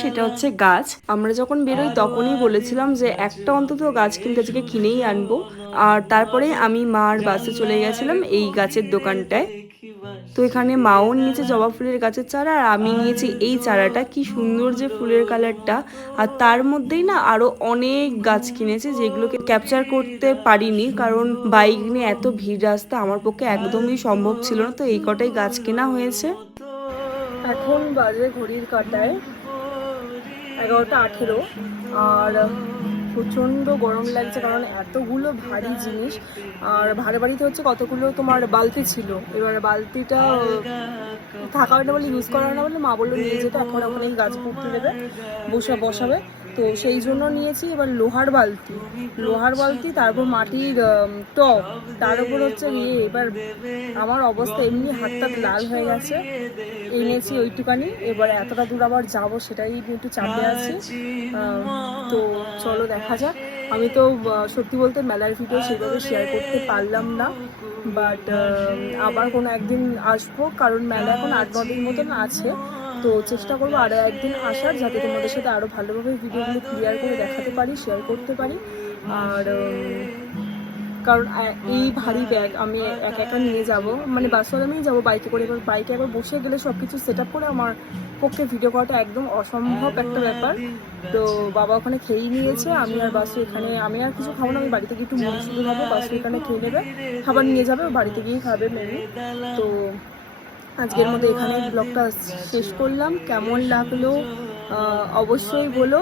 সেটা হচ্ছে গাছ। আমরা যখন বেরোই তখনই বলেছিলাম যে একটা অন্তত গাছ কিন্তু আজকে কিনেই আনবো। আর তারপরে আমি মা আর বাসে চলে গেছিলাম এই গাছের দোকানটায়। তো এখানে মাও নিয়েছে জবা ফুলের গাছের চারা আর আমি নিয়েছি এই চারাটা। কি সুন্দর যে ফুলের কালারটা। আর তার মধ্যেই না আরো অনেক গাছ কিনেছে যেগুলোকে ক্যাপচার করতে পারিনি, কারণ বাইক নিয়ে এত ভিড় রাস্তা আমার পক্ষে একদমই সম্ভব ছিল না। তো এই কটাই গাছ কেনা হয়েছে। এখন বাজে ঘড়ির কাঁটায় 11টা 18। আর প্রচণ্ড গরম লাগছে কারণ এতগুলো ভারী জিনিস। আর ভাড়া বাড়িতে হচ্ছে কতগুলো তোমার বালতি ছিল, এবার বালতিটা থাকা হয় না বলে, ইউজ করা হয় না বলে মা বললো নিয়ে যেতে, এখন ওখানে গাছ পুঁততে দেবে, বসাবে। তো সেই জন্য নিয়েছি এবার লোহার বালতি, তারপর মাটির টব, তার উপর হচ্ছে এবার আমার অবস্থা এমনি হাতটা লাল হয়ে গেছে। এনেছি ওইটুকানি, এবার এতটা দূর আবার যাবো সেটাই একটু চাপে আছি। তো চলো দেখা যাক। আমি তো সত্যি বলতে মেলার ভিডিও সেভাবে শেয়ার করতে পারলাম না, বাট আবার কোনো একদিন আসবো, কারণ মেলা এখন 8-9 দিন মতন আছে। তো চেষ্টা করবো আরও একদিন আসার, যাতে তোমাদের সাথে আরও ভালোভাবে ভিডিওগুলো ক্লিয়ার করে দেখাতে পারি, শেয়ার করতে পারি। আর কারণ এই ভারী ব্যাগ আমি একা নিয়ে যাব, মানে বাসে আমিই যাবো বাইকে করে, এবার বাইকে একবার বসে গেলে সব কিছু সেট আপ করে আমার পক্ষে ভিডিও করাটা একদম অসম্ভব একটা ব্যাপার। তো বাবা ওখানে খেয়েই নিয়েছে, আমি আর বাসু এখানে, আমি আর কিছু খাবো না, আমি বাড়িতে গিয়ে একটু মুড়ি শুধু খাবো, বাসু এখানে খেয়ে নেবে, খাবার নিয়ে যাবে, বাড়িতে গিয়েই খাবে মেনলি। তো আজকের মধ্যে এখানে ব্লগটা শেষ করলাম। কেমন লাগলো অবশ্যই বলো।